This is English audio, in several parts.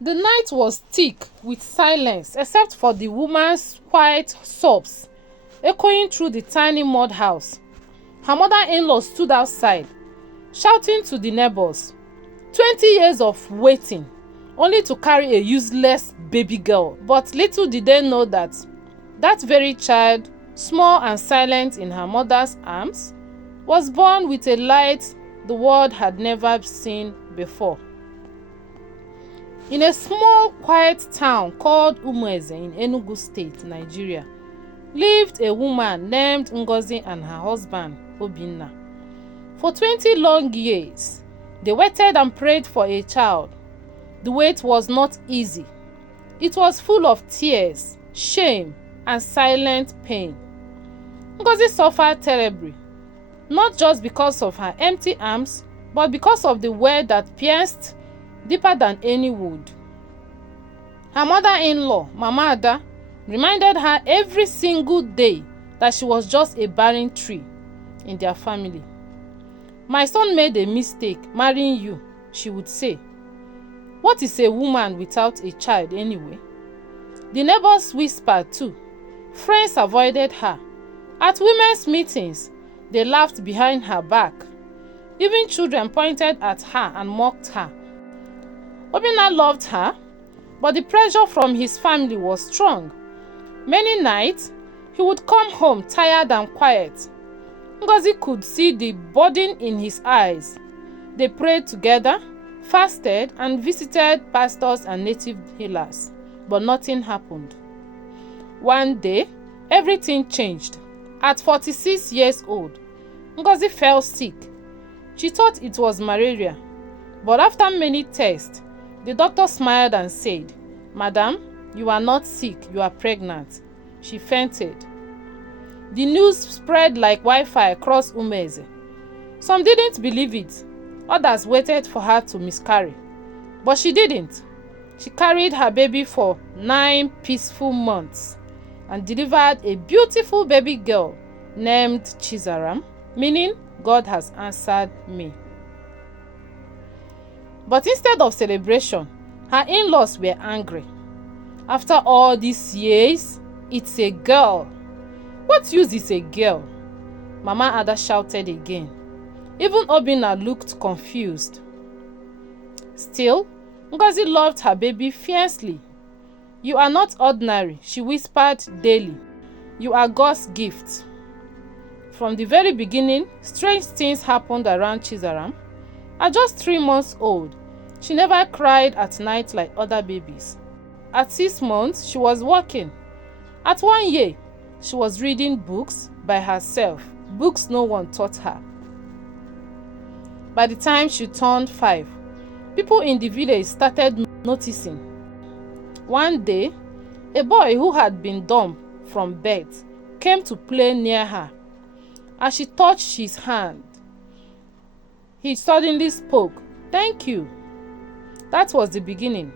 The night was thick with silence except for the woman's quiet sobs echoing through the tiny mud house. Her mother-in-law stood outside, shouting to the neighbors. 20 years of waiting, only to carry a useless baby girl. But little did they know that that very child, small and silent in her mother's arms, was born with a light the world had never seen before. In a small, quiet town called Umueze in Enugu State, Nigeria, lived a woman named Ngozi and her husband, Obinna. For 20 long years, they waited and prayed for a child. The wait was not easy. It was full of tears, shame, and silent pain. Ngozi suffered terribly, not just because of her empty arms, but because of the word that pierced deeper than any wound. Her mother-in-law, Mama Ada, reminded her every single day that she was just a barren tree in their family. "My son made a mistake marrying you," she would say. "What is a woman without a child anyway?" The neighbors whispered too. Friends avoided her. At women's meetings, they laughed behind her back. Even children pointed at her and mocked her. Obinna loved her, but the pressure from his family was strong. Many nights, he would come home tired and quiet. Ngozi could see the burden in his eyes. They prayed together, fasted, and visited pastors and native healers, but nothing happened. One day, everything changed. At 46 years old, Ngozi fell sick. She thought it was malaria, but after many tests, the doctor smiled and said, "Madam, you are not sick, you are pregnant." She fainted. The news spread like wildfire across Umeze. Some didn't believe it. Others waited for her to miscarry. But she didn't. She carried her baby for 9 peaceful months and delivered a beautiful baby girl named Chizaram, meaning God has answered me. But instead of celebration, her in-laws were angry. After all these years, it's a girl. What use is a girl? Mama Ada shouted again. Even Obinna looked confused. Still, Ngozi loved her baby fiercely. "You are not ordinary," she whispered daily. "You are God's gift." From the very beginning, strange things happened around Chizaram. At just 3 months old, she never cried at night like other babies. At 6 months, she was walking. At 1 year, she was reading books by herself, books no one taught her. By the time she turned 5, people in the village started noticing. One day, a boy who had been dumb from birth came to play near her. As she touched his hand, he suddenly spoke, "Thank you." That was the beginning.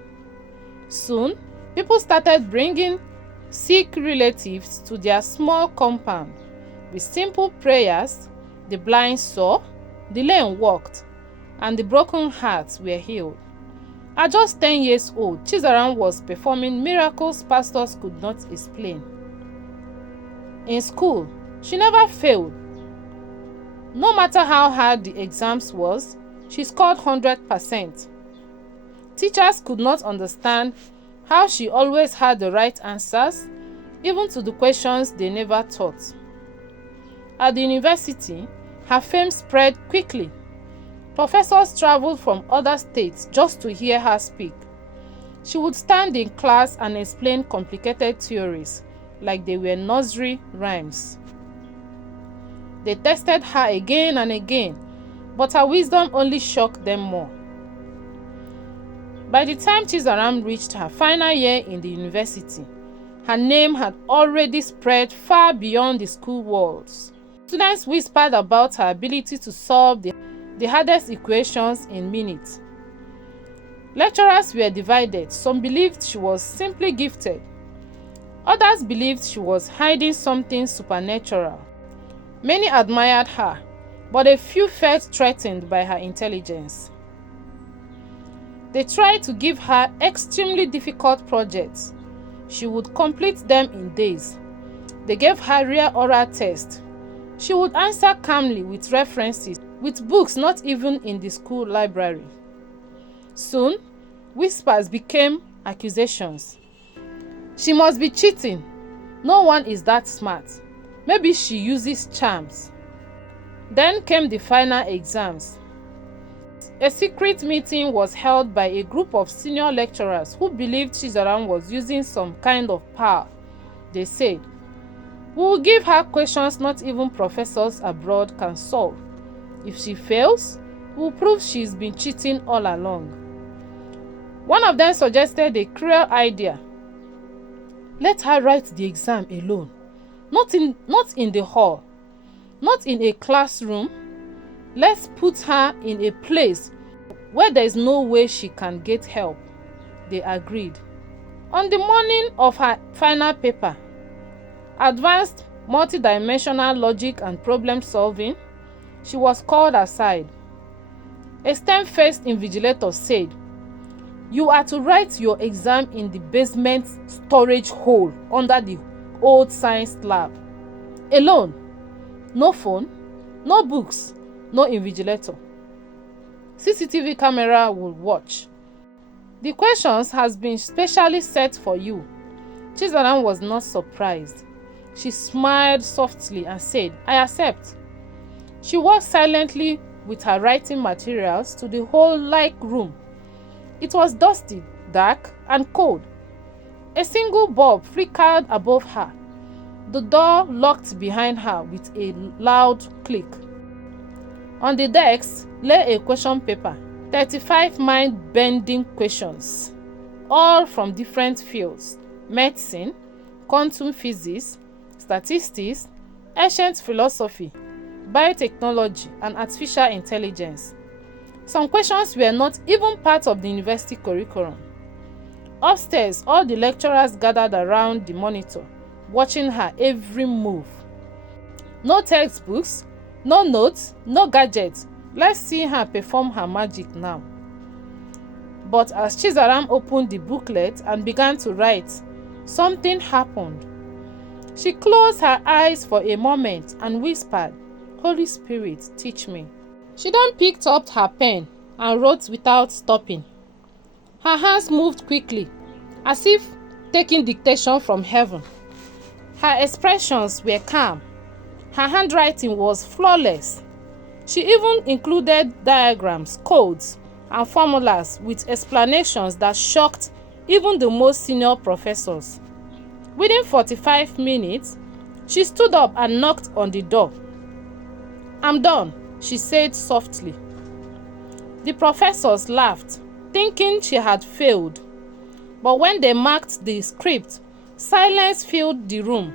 Soon, people started bringing sick relatives to their small compound. With simple prayers, the blind saw, the lame walked, and the broken hearts were healed. At just 10 years old, Chizaram was performing miracles pastors could not explain. In school, she never failed. No matter how hard the exams was, she scored 100%. Teachers could not understand how she always had the right answers, even to the questions they never taught. At the university, her fame spread quickly. Professors traveled from other states just to hear her speak. She would stand in class and explain complicated theories like they were nursery rhymes. They tested her again and again, but her wisdom only shocked them more. By the time Chizaram reached her final year in the university, her name had already spread far beyond the school walls. Students whispered about her ability to solve the hardest equations in minutes. Lecturers were divided. Some believed she was simply gifted. Others believed she was hiding something supernatural. Many admired her, but a few felt threatened by her intelligence. They tried to give her extremely difficult projects. She would complete them in days. They gave her rare oral tests. She would answer calmly with references, with books not even in the school library. Soon, whispers became accusations. She must be cheating. No one is that smart. Maybe she uses charms. Then came the final exams. A secret meeting was held by a group of senior lecturers who believed Chizaram was using some kind of power. They said, "We will give her questions not even professors abroad can solve. If she fails, we will prove she's been cheating all along." One of them suggested a cruel idea. Let her write the exam alone, not in the hall, not in a classroom. Let's put her in a place where there is no way she can get help. They agreed. On the morning of her final paper, advanced multidimensional logic and problem solving, she was called aside. A stern-faced invigilator said, "You are to write your exam in the basement storage hole under the old science lab. Alone. No phone, no books, no invigilator. CCTV camera will watch. The questions has been specially set for you." Chizaram was not surprised. She smiled softly and said, "I accept." She walked silently with her writing materials to the hole-like room. It was dusty, dark, and cold. A single bulb flickered above her. The door locked behind her with a loud click. On the desk lay a question paper, 35 mind-bending questions, all from different fields: medicine, quantum physics, statistics, ancient philosophy, biotechnology, and artificial intelligence. Some questions were not even part of the university curriculum. Upstairs, all the lecturers gathered around the monitor, watching her every move. No textbooks, no notes, no gadgets. Let's see her perform her magic now. But as Chizaram opened the booklet and began to write, something happened. She closed her eyes for a moment and whispered, "Holy Spirit, teach me." She then picked up her pen and wrote without stopping. Her hands moved quickly, as if taking dictation from heaven. Her expressions were calm. Her handwriting was flawless. She even included diagrams, codes, and formulas with explanations that shocked even the most senior professors. Within 45 minutes, she stood up and knocked on the door. "I'm done," she said softly. The professors laughed, thinking she had failed. But when they marked the script, silence filled the room.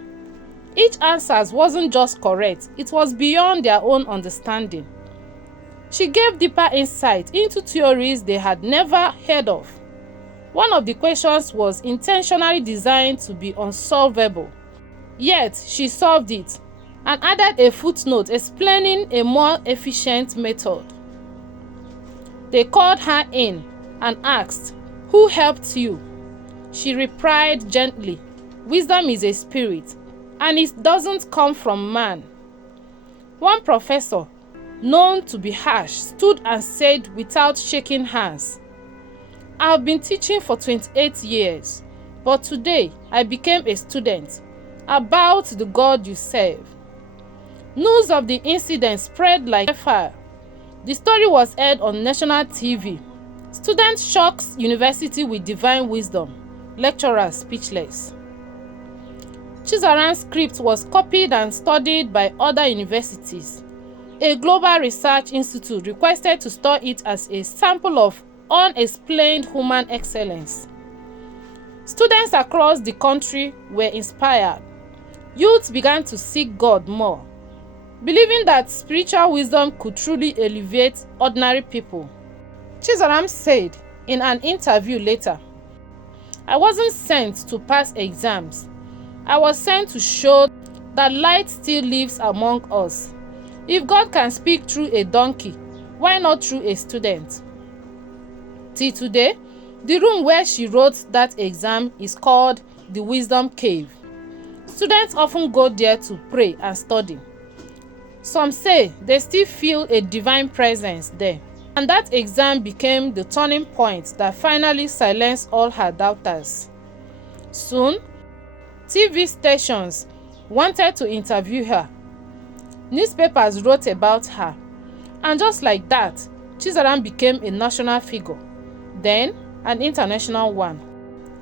Each answer wasn't just correct, it was beyond their own understanding. She gave deeper insight into theories they had never heard of. One of the questions was intentionally designed to be unsolvable. Yet, she solved it and added a footnote explaining a more efficient method. They called her in and asked, "Who helped you?" She replied gently, "Wisdom is a spirit, and it doesn't come from man." One professor, known to be harsh, stood and said without shaking hands, "I've been teaching for 28 years, but today I became a student about the God you serve." News of the incident spread like fire. The story was aired on national TV. Students shocked university with divine wisdom, lecturers speechless. Chizaram's script was copied and studied by other universities. A global research institute requested to store it as a sample of unexplained human excellence. Students across the country were inspired. Youth began to seek God more, believing that spiritual wisdom could truly elevate ordinary people. Chizaram said in an interview later, "I wasn't sent to pass exams. I was sent to show that light still lives among us. If God can speak through a donkey, why not through a student?" Till today, the room where she wrote that exam is called the Wisdom Cave. Students often go there to pray and study. Some say they still feel a divine presence there. And that exam became the turning point that finally silenced all her doubters. Soon, TV stations wanted to interview her. Newspapers wrote about her. And just like that, Chizaram became a national figure, then an international one.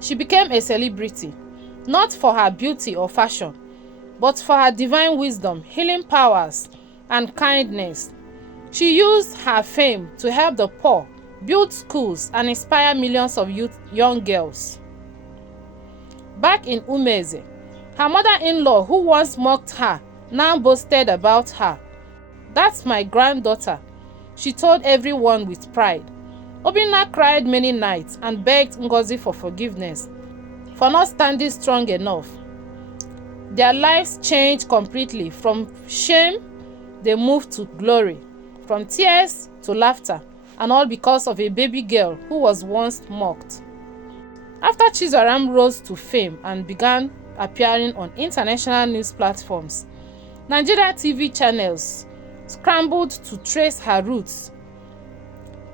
She became a celebrity, not for her beauty or fashion, but for her divine wisdom, healing powers, and kindness. She used her fame to help the poor, build schools, and inspire millions of young girls. Back in Umeze, her mother-in-law, who once mocked her, now boasted about her. "That's my granddaughter," she told everyone with pride. Obinna cried many nights and begged Ngozi for forgiveness for not standing strong enough. Their lives changed completely. From shame, they moved to glory. From tears to laughter, and all because of a baby girl who was once mocked. After Chizaram rose to fame and began appearing on international news platforms, Nigeria TV channels scrambled to trace her roots.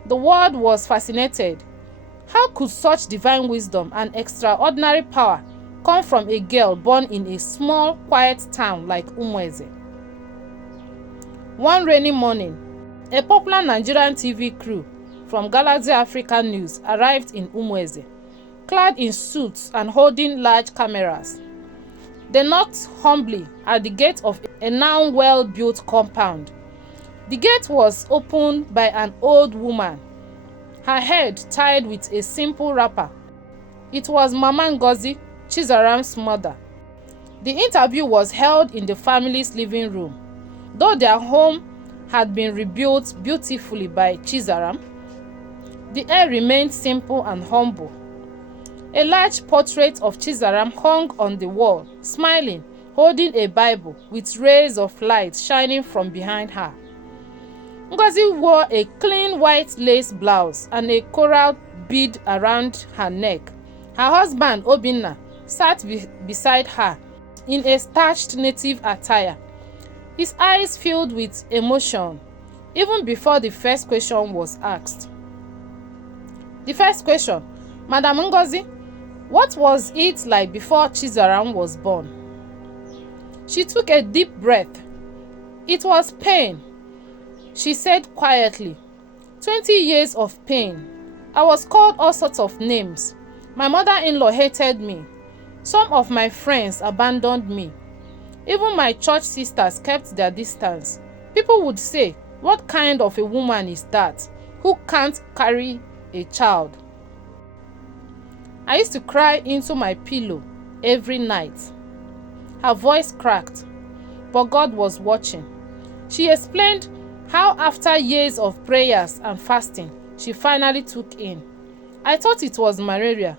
The world was fascinated. How could such divine wisdom and extraordinary power come from a girl born in a small, quiet town like Umweze? One rainy morning, a popular Nigerian TV crew from Galaxy Africa News arrived in Umweze, clad in suits and holding large cameras. They knocked humbly at the gate of a now well-built compound. The gate was opened by an old woman, her head tied with a simple wrapper. It was Mama Ngozi, Chizaram's mother. The interview was held in the family's living room. Though their home had been rebuilt beautifully by Chizaram, the air remained simple and humble. A large portrait of Chizaram hung on the wall, smiling, holding a Bible with rays of light shining from behind her. Ngozi wore a clean white lace blouse and a coral bead around her neck. Her husband, Obinna, sat beside her in a starched native attire, his eyes filled with emotion, even before the first question was asked. The first question: "Madam Ngozi, what was it like before Chizaram was born?" She took a deep breath. "It was pain," she said quietly. 20 years of pain. I was called all sorts of names. My mother-in-law hated me. Some of my friends abandoned me. Even my church sisters kept their distance. People would say, "What kind of a woman is that, who can't carry a child?" I used to cry into my pillow every night. Her voice cracked, but God was watching. She explained how after years of prayers and fasting, she finally took in. I thought it was malaria,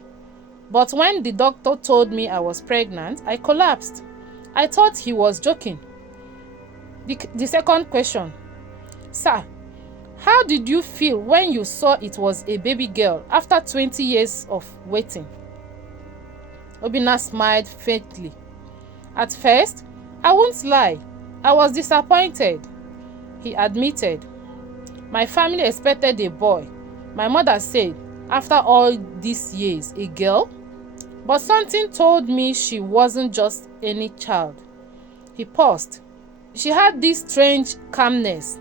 but when the doctor told me I was pregnant, I collapsed. I thought he was joking. The second question: "Sir, how did you feel when you saw it was a baby girl after 20 years of waiting?" Obinna smiled faintly. "At first, I won't lie, I was disappointed," he admitted. "My family expected a boy. My mother said, after all these years, a girl? But something told me she wasn't just any child." He paused. She had this strange calmness.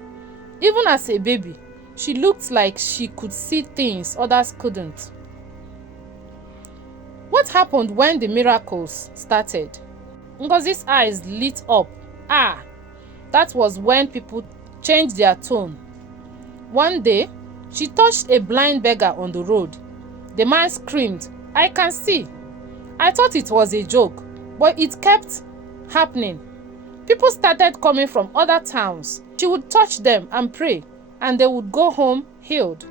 Even as a baby, she looked like she could see things others couldn't. What happened when the miracles started? Ngozi's eyes lit up. That was when people changed their tone. One day, she touched a blind beggar on the road. The man screamed, "I can see." I thought it was a joke, but it kept happening. People started coming from other towns. She would touch them and pray, and they would go home healed.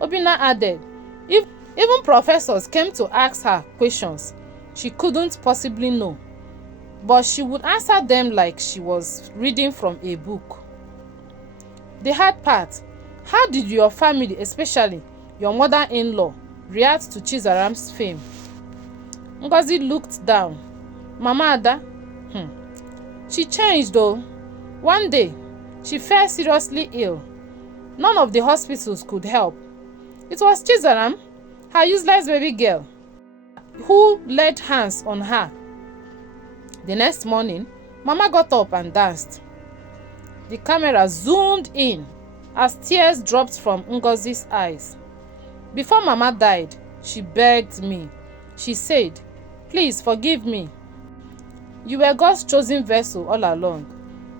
Obinna added, even professors came to ask her questions she couldn't possibly know, but she would answer them like she was reading from a book. The hard part: how did your family, especially your mother-in-law, react to Chizaram's fame? Ngozi looked down. Mama Ada, she changed though. One day, she fell seriously ill. None of the hospitals could help. It was Chizaram, her useless baby girl, who laid hands on her. The next morning, Mama got up and danced. The camera zoomed in as tears dropped from Ngozi's eyes. Before Mama died, she begged me. She said, "Please forgive me. You were God's chosen vessel all along.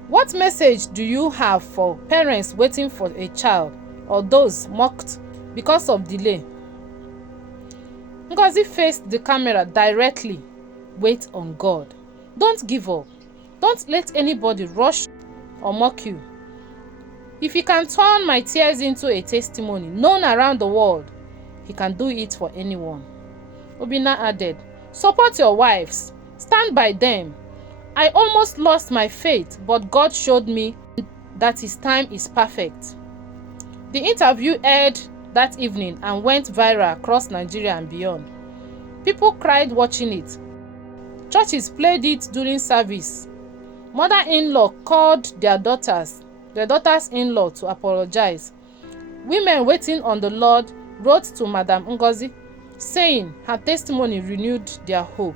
What message do you have for parents waiting for a child or those mocked because of delay?" Ngozi faced the camera directly. Wait on God. Don't give up. Don't let anybody rush or mock you. If He can turn my tears into a testimony known around the world, He can do it for anyone. Obinna added, "Support your wives. Stand by them. I almost lost my faith, but God showed me that His time is perfect." The interview aired that evening and went viral across Nigeria and beyond. People cried watching it. Churches played it during service. Mother-in-law called their daughters-in-law to apologize. Women waiting on the Lord wrote to Madam Ngozi, saying her testimony renewed their hope.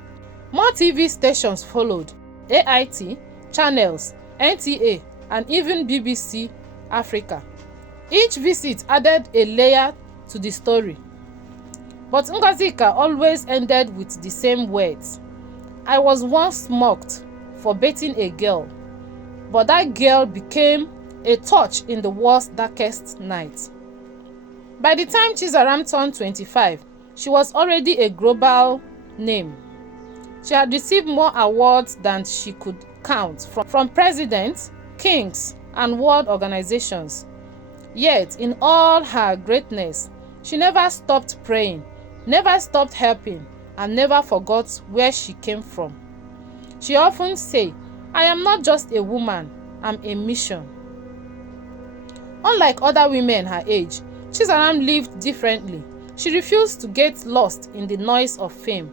More TV stations followed: AIT, Channels, NTA, and even BBC Africa. Each visit added a layer to the story. But Ngozika always ended with the same words. "I was once mocked for bathing a girl, but that girl became a torch in the world's darkest night." By the time Chizaram turned 25, she was already a global name. She had received more awards than she could count from presidents, kings, and world organizations. Yet, in all her greatness, she never stopped praying, never stopped helping, and never forgot where she came from. She often said, "I am not just a woman, I'm a mission." Unlike other women her age, Chizaram lived differently. She refused to get lost in the noise of fame.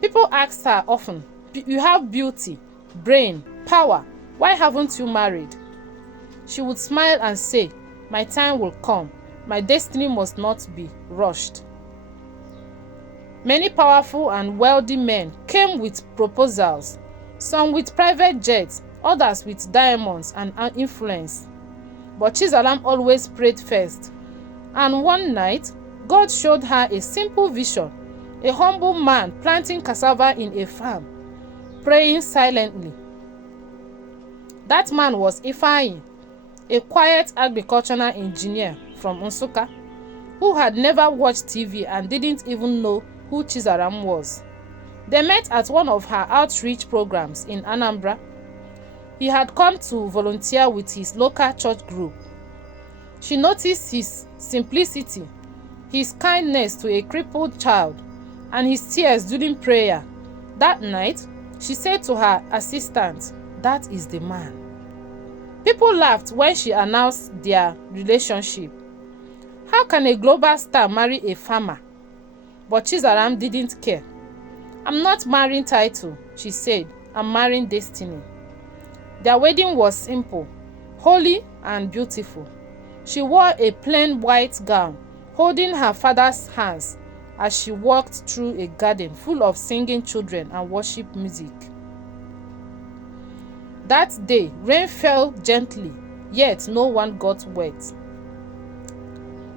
People asked her often, "You have beauty, brain, power. Why haven't you married?" She would smile and say, "My time will come. My destiny must not be rushed." Many powerful and wealthy men came with proposals, some with private jets, others with diamonds and influence. But Chizaram always prayed first. And one night, God showed her a simple vision: a humble man planting cassava in a farm, praying silently. That man was Ifeanyi, a quiet agricultural engineer from Nsukka, who had never watched TV and didn't even know who Chizaram was. They met at one of her outreach programs in Anambra. He had come to volunteer with his local church group. She noticed his simplicity, his kindness to a crippled child, and his tears during prayer. That night, she said to her assistant, "That is the man." People laughed when she announced their relationship. How can a global star marry a farmer? But Chizaram didn't care. "I'm not marrying title," she said. "I'm marrying destiny." Their wedding was simple, holy, and beautiful. She wore a plain white gown, holding her father's hands as she walked through a garden full of singing children and worship music. That day, rain fell gently, yet no one got wet.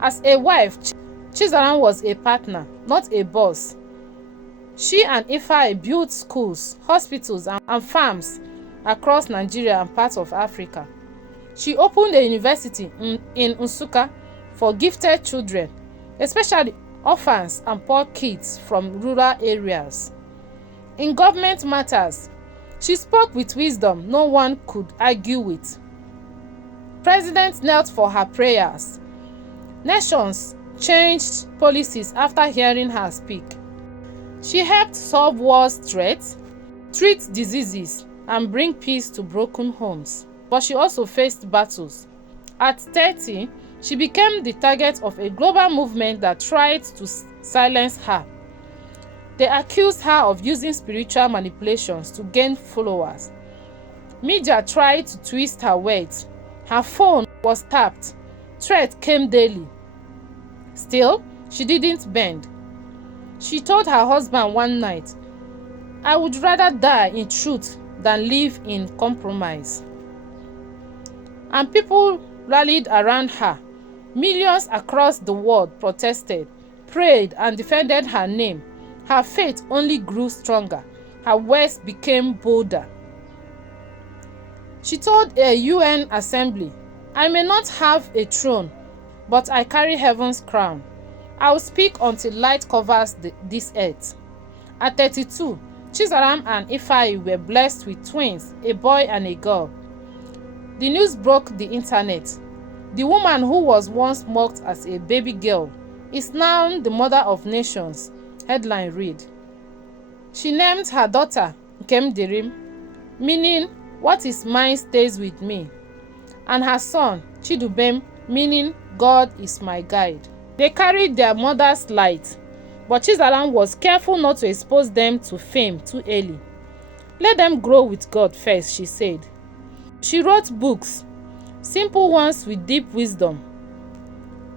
As a wife, Chizaram was a partner, not a boss. She and Ifeanyi built schools, hospitals, and farms across Nigeria and parts of Africa. She opened a university in Nsukka for gifted children, especially orphans and poor kids from rural areas. In government matters, she spoke with wisdom no one could argue with. Presidents knelt for her prayers. Nations changed policies after hearing her speak. She helped solve war threats, treat diseases, and bring peace to broken homes. But she also faced battles. At 30, She became the target of a global movement that tried to silence her. They accused her of using spiritual manipulations to gain followers. Media tried to twist her words. Her phone was tapped. Threats came daily. Still, she didn't bend. She told her husband one night, "I would rather die in truth than live in compromise." And people rallied around her. Millions across the world protested, prayed, and defended her name. Her faith only grew stronger. Her words became bolder. She told a UN assembly, "I may not have a throne, but I carry heaven's crown. I will speak until light covers this earth." At 32, Chizaram and Ifeanyi were blessed with twins, a boy and a girl. The news broke the internet. The woman who was once mocked as a baby girl is now the mother of nations. Headline read. She named her daughter Nkemdirim, meaning "what is mine stays with me," and her son Chidubem, meaning "God is my guide." They carried their mother's light, but Chizaram was careful not to expose them to fame too early. "Let them grow with God first," she said. She wrote books, simple ones with deep wisdom.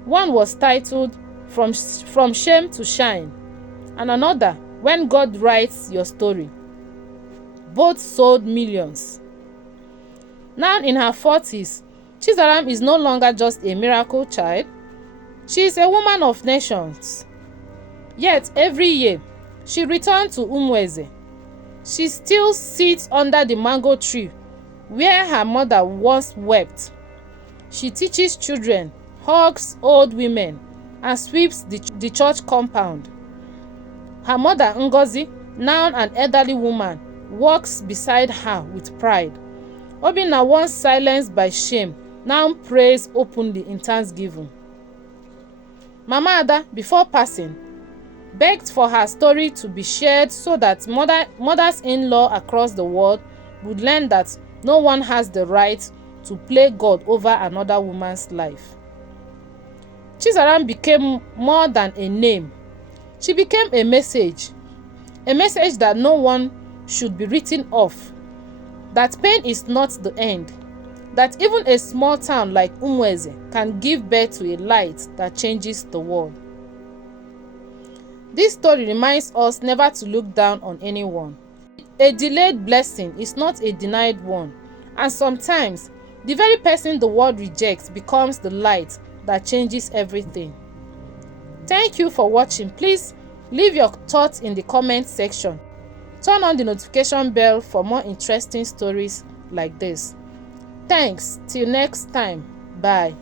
One was titled From Shame to Shine, and another, When God Writes Your Story. Both sold millions. Now in her 40s, Chizaram is no longer just a miracle child. She is a woman of nations. Yet every year, she returned to Umweze. She still sits under the mango tree where her mother once wept. She teaches children, hugs old women, and sweeps the church compound. Her mother, Ngozi, now an elderly woman, walks beside her with pride. Obinna, once silenced by shame, now prays openly in thanksgiving. Mama Ada, before passing, begged for her story to be shared so that mothers-in-law across the world would learn that no one has the right to play God over another woman's life. Chizaram became more than a name. She became a message that no one should be written off, that pain is not the end, that even a small town like Umweze can give birth to a light that changes the world. This story reminds us never to look down on anyone. A delayed blessing is not a denied one, and sometimes the very person the world rejects becomes the light that changes everything. Thank you for watching. Please leave your thoughts in the comment section. Turn on the notification bell for more interesting stories like this. Thanks. Till next time. Bye.